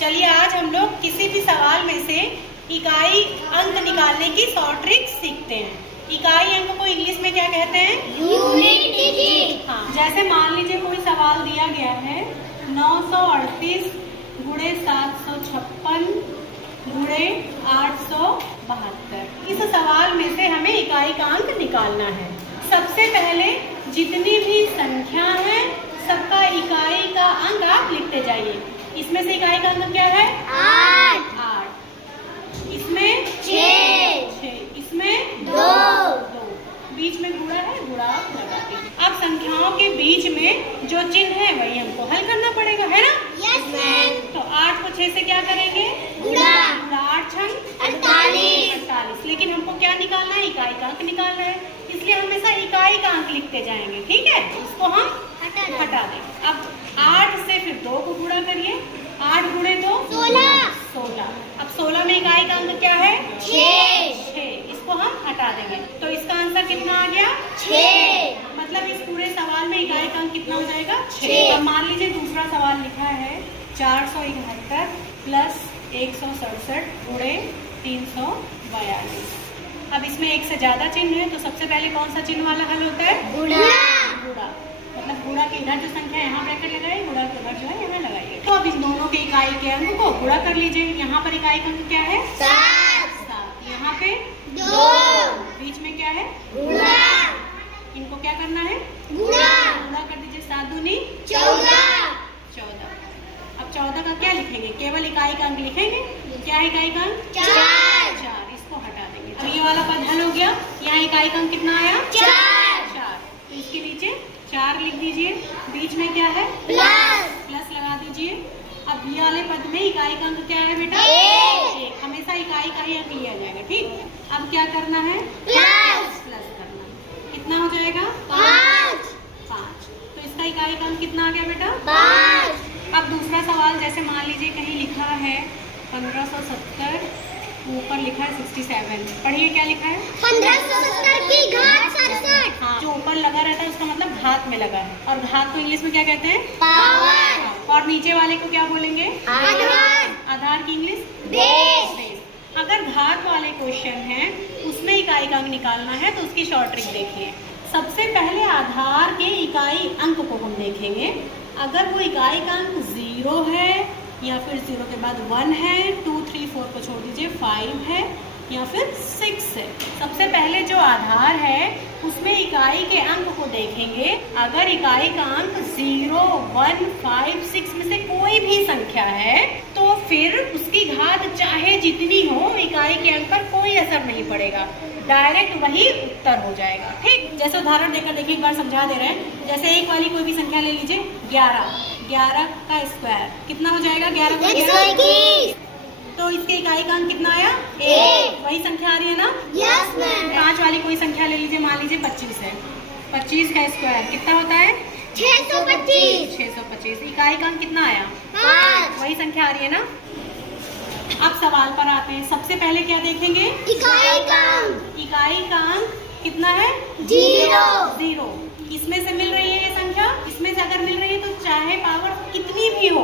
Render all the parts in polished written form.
चलिए आज हम लोग किसी भी सवाल में से इकाई अंक निकालने की शॉर्ट ट्रिक सीखते हैं। इकाई अंक को इंग्लिश में क्या कहते हैं? Unit digit. हाँ, जैसे मान लीजिए कोई सवाल दिया गया है 938 गुणे 756 गुणे 872। इस सवाल में से हमें इकाई का अंक निकालना है। सबसे पहले जितनी भी संख्या है सबका इकाई का अंक आप लिखते जाइए। इसमें से इकाई का अंक क्या है? 8। इसमें 6। इसमें 2। बीच में गुणा है, गुणा आप लगा दीजिए। अब संख्याओं के बीच में जो चिन्ह है वही हमको हल करना पड़ेगा, है ना? Yes ma'am. तो 8 को 6 से क्या करेंगे? गुणा। 8 छंग 48। लेकिन हमको क्या निकालना है? इकाई का अंक निकालना है, इसलिए हमेशा इकाई का अंक लिखते जाएंगे। ठीक है, इसको हम हटा देंगे। अब 8 से फिर 2 को गुणा करिए। 8 गुणे 2 16। अब 16 में इकाई का अंक क्या है? 6। इसको हम हटा देंगे, तो इसका आंसर कितना आ गया? 6। मतलब इस पूरे सवाल में इकाई का अंक कितना हो जाएगा? 6। अब मान लीजिए दूसरा सवाल लिखा है 471 प्लस 167 गुणे 342। अब इसमें एक से ज्यादा चिन्ह है, तो सबसे पहले कौन सा चिन्ह वाला हल होता है? गुणा। मतलब गुणा के इधर जो संख्या यहाँ ब्रैकेट लगाइए, गुणा के उधर जो है यहाँ लगाइए। तो अब इन दोनों के इकाई के अंक को गुणा कर लीजिए। यहाँ पर इकाई का अंक क्या है? 7। यहाँ पे 2। बीच में क्या है? गुणा। इनको क्या करना है? गुणा कर दीजिए। 7 दूनी 14। अब 14 का क्या लिखेंगे? केवल इकाई का अंक लिखेंगे। क्या है इकाई का अंक? 4। इसको हटा देंगे। अब ये वाला पद हल हो गया। यहाँ इकाई का अंक कितना आया? 4। तो इसके नीचे 4 लिख दीजिए। बीच में क्या है? प्लस लगा दीजिए। अब ये वाले पद में इकाई का अंक क्या है बेटा? 1। हमेशा इकाई का ही अंक लिया जाएगा। ठीक, अब क्या करना है? प्लस करना। कितना हो जाएगा? 5। तो इसका इकाई का अंक कितना आ गया बेटा? 5। अब दूसरा सवाल, जैसे मान लीजिए कहीं लिखा है 1570, ऊपर लिखा है 67। पढ़िए क्या लिखा है? 1570 की घात 67। हाँ, जो ऊपर लगा रहता है उसका मतलब घात में लगा है, और घात को इंग्लिश में क्या कहते हैं? पावर। और नीचे वाले को क्या बोलेंगे? आधार। आधार की इंग्लिश? बेस। अगर घात वाले क्वेश्चन है उसमें इकाई का अंक निकालना है तो उसकी शॉर्ट ट्रिक देखिए। सबसे पहले आधार के इकाई अंक को हम देखेंगे। अगर वो इकाई का अंक 0 है या फिर 0 के बाद 1 है, 2, 3, 4 को छोड़ दीजिए, 5 है या फिर 6 है। सबसे पहले जो आधार है उसमें इकाई के अंक को देखेंगे। अगर इकाई का अंक 0, 1, 5, 6 में से कोई भी संख्या है तो फिर उसकी घात चाहे जितनी हो, इकाई के अंक पर कोई असर नहीं पड़ेगा, डायरेक्ट वही उत्तर हो जाएगा। ठीक, जैसे उदाहरण देकर देखिए, एक बार समझा दे रहे हैं। जैसे एक वाली कोई भी संख्या ले लीजिए, 11 का स्क्वायर कितना हो जाएगा? 11 का 121। तो इसके इकाई का अंक कितना आया? 1। वही संख्या आ रही है ना? Yes ma'am. 5 वाली कोई संख्या ले लीजिए, मान लीजिए 25 है। 25 का स्क्वायर कितना होता है? 625। 625। इकाई का अंक कितना आया? 5। वही संख्या आ रही है ना? अब सवाल पर आते हैं। सबसे पहले क्या देखेंगे? इकाई का अंक। इकाई का अंक कितना है? 0। इसमें से मिल रही है ये संख्या, इसमें से अगर मिल रही है तो चाहे पावर कितनी भी हो,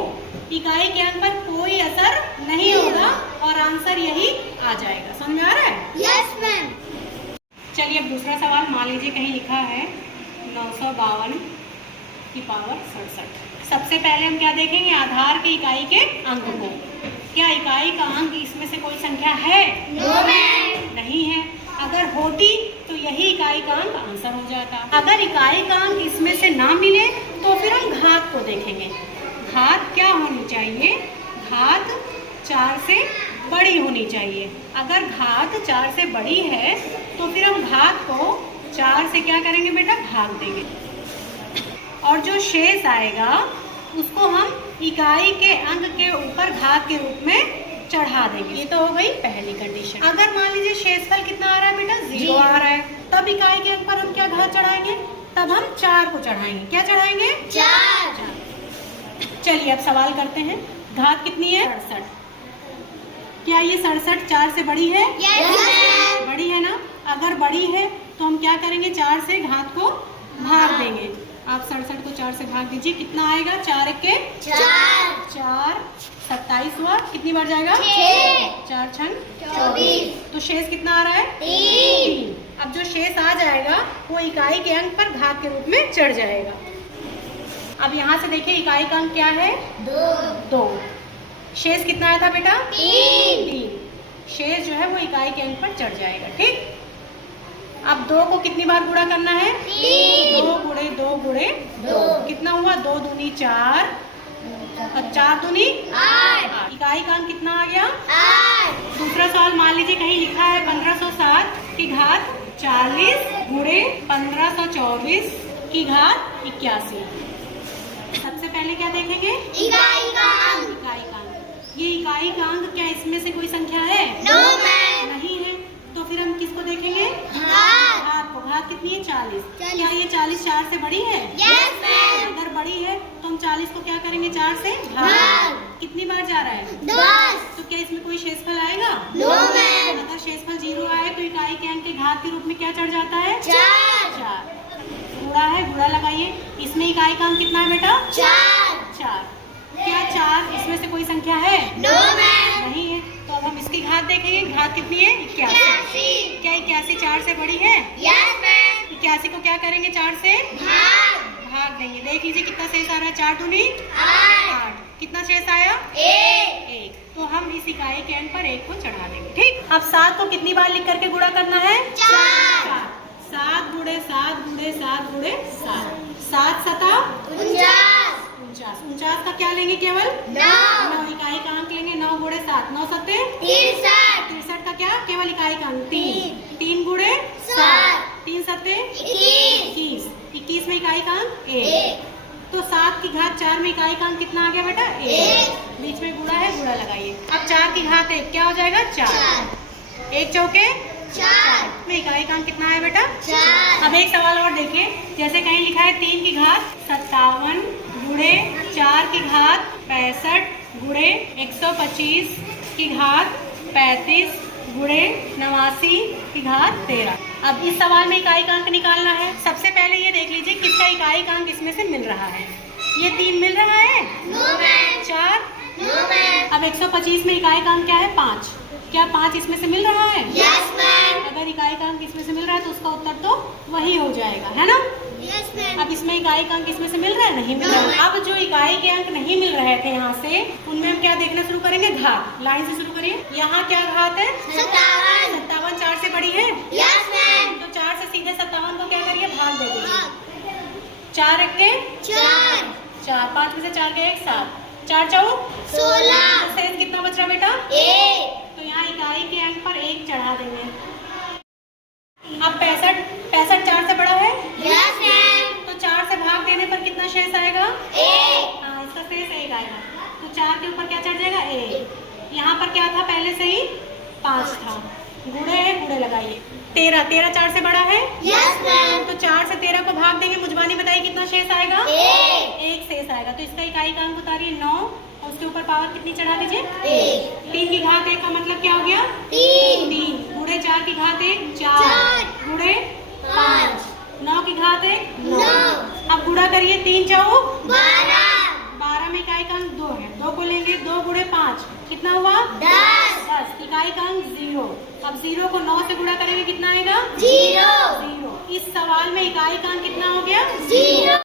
इकाई के अंक पर कोई असर नहीं होगा और आंसर यही आ जाएगा। समझ में आ रहा है? Yes ma'am. चलिए अब दूसरा सवाल, मान लीजिए कहीं लिखा है 952 की पावर 67। सबसे पहले हम क्या देखेंगे? आधार के इकाई के अंक को। क्या इकाई का अंक इसमें से कोई संख्या है? No ma'am. नहीं है। अगर होती तो यही इकाई का अंक आंसर हो जाता। अगर इकाई का अंक इसमें से ना मिले तो फिर हम घात को देखेंगे। घात क्या होनी चाहिए? घात 4 से बड़ी होनी चाहिए। अगर घात 4 से बड़ी है तो फिर हम घात को 4 से क्या करेंगे बेटा? भाग देंगे, और जो शेष आएगा उसको हम इकाई के अंक के ऊपर घात के रूप में चढ़ा देंगे। ये तो हो गई पहली कंडीशन। अगर मान लीजिए शेषफल कितना आ रहा है बेटा? 0 आ रहा है, तब इकाई के अंक पर हम क्या घात चढ़ाएंगे? तब हम 4 को चढ़ाएंगे। क्या चढ़ाएंगे? 4। चलिए अब सवाल करते हैं। घात कितनी है? 67। क्या ये 67 4 से बड़ी है? यस। बड़ी है ना? अगर बड़ी है तो हम क्या करेंगे? 4 से घात को भाग देंगे। आप 67 को 4 से भाग दीजिए, कितना आएगा? 4 के 4। 4 27 हुआ, कितनी बार जाएगा? 4 छंग 24। तो शेष कितना आ रहा है? 3। अब जो शेष आ जाएगा वो इकाई के अंक पर घात के रूप में चढ़ जाएगा। अब यहाँ से देखिए इकाई का अंक क्या है? 2। शेष कितना आया था बेटा? 3। शेष जो है वो इकाई के अंक पर चढ़ जाएगा। ठीक, अब 2 को कितनी बार गुणा करना है? 2 गुणे 2 गुणे 2। कितना हुआ? 2 दूनी 4 और 4 दूनी 8। इकाई का अंक कितना आ गया? 8। दूसरा सवाल मान लीजिए कहीं लिखा है 1507 की घात 40 गुणे 1524 की घात 81। सबसे पहले क्या देखेंगे? इकाई का अंक। इकाई का अंक। ये इकाई का अंक क्या इसमें से कोई संख्या है? No ma'am. नहीं है, तो फिर हम किसको देखेंगे? घात। घात को। घात कितनी है? 40। 40। क्या ये 40 4 से बड़ी है? Yes ma'am. अगर बड़ी है तो हम 40 को क्या करेंगे? 4 से भाग। कितनी बार जा रहा है? 10। तो क्या इसमें कोई शेषफल आएगा? No ma'am. अगर शेषफल 0 आए तो इकाई के अंक के घात के रूप में क्या चढ़ जाता है? 4। गुणा है, गुणा लगाइए। इसमें इकाई का अंक कितना है बेटा? 4। क्या 4 इसमें से कोई संख्या है? No ma'am. नहीं है, तो अब हम इसकी घात देखेंगे। घात कितनी है? 81। क्या 81 4 से बड़ी है? Yes ma'am. 81 को क्या करेंगे? 4 से भाग देंगे। देख लीजिए कितना शेष आ रहा है? 4 दूनी 8। कितना शेष आया? 1। तो हम इस इकाई के अंक पर 1 को चढ़ा देंगे। ठीक, अब 7 को कितनी बार लिख करके गुणा करना है? 4। 7 गुणे 7 गुणे 7 गुणे 7। 7 सता 49। 49 का क्या लेंगे? केवल 9 इकाई का अंक लेंगे। 9 गुणे 7 9 सत्ते 63। 63 का क्या? केवल इकाई का अंक 3 गुणे 7। 3 सत्ते 21। 21 में इकाई का अंक 1। तो 7 की घात 4 में इकाई का अंक कितना आ गया बेटा? 1। बीच में गुणा है, गुणा लगाइए। अब 4 की घात 1 क्या हो जाएगा? 4। 1 चौके 4 में इकाई का अंक कितना है बेटा? 4। अब एक सवाल और देखिए, जैसे कहीं लिखा है 3 की घात 57 गुणे 4 की घात 65 गुणे 125 की घात 35 गुणे 89 की घात 13। अब इस सवाल में इकाई का अंक निकालना है। सबसे पहले ये देख लीजिए किसका इकाई का अंक इसमें से मिल रहा है। ये 3 मिल रहा है? No ma'am. 4? No ma'am. अब 125 में इकाई का अंक क्या है? 5। क्या 5 इसमें से मिल रहा है? Yes ma'am. अगर इकाई का अंक इसमें से मिल रहा है तो उसका उत्तर तो वही हो जाएगा, है ना? Yes ma'am. अब इसमें इकाई का अंक इसमें से मिल रहा है? नहीं मिल रहा है। अब जो इकाई के अंक नहीं मिल रहे थे यहाँ से, उनमें हम क्या देखना शुरू करेंगे? घात। लाइन से शुरू करिए। यहाँ क्या घात है? 57। 57 4 से बड़ी है? Yes ma'am. तो 4 से सीधे 57 को क्या करिए? भाग दे दीजिए। 4 रखते 4। 4 5 में से 4 गए 7 4 चौक 16। शेष कितना बच रहा बेटा? 1। तो यहाँ इकाई के अंक पर 1 चढ़ा देंगे। अब 65 4 से बड़ा है? Yes ma'am. तो 4 से भाग देने पर कितना शेष आएगा? 1। हाँ, इसका शेष 1 आएगा। तो 4 के ऊपर क्या चढ़ जाएगा? 1। यहाँ पर क्या था पहले से ही? 5 था। गुणे है, गुणे लगाइए। 13 4 से बड़ा है? Yes ma'am. तो 4 से 13 को भाग देंगे। मुझबानी बताइए कितना शेष आएगा? 1 शेष आएगा। तो इसका इकाई का अंक उतारिए 9 और उसके ऊपर पावर कितनी चढ़ा दीजिए? 1। 3 की घात 1 का मतलब क्या हो गया? 3। गुणे 4 की घात 1 4 गुणे 5। 9 की घात 1 9। अब गुणा करिए। 3 चौक 12। 12 में इकाई का अंक 2 है। 2 को लेंगे। 2 गुणे 5 कितना हुआ? 10। इकाई का अंक 0। अब 0 को 9 से गुणा करेंगे कितना आएगा? 0। इस सवाल में इकाई का अंक कितना हो गया? 0।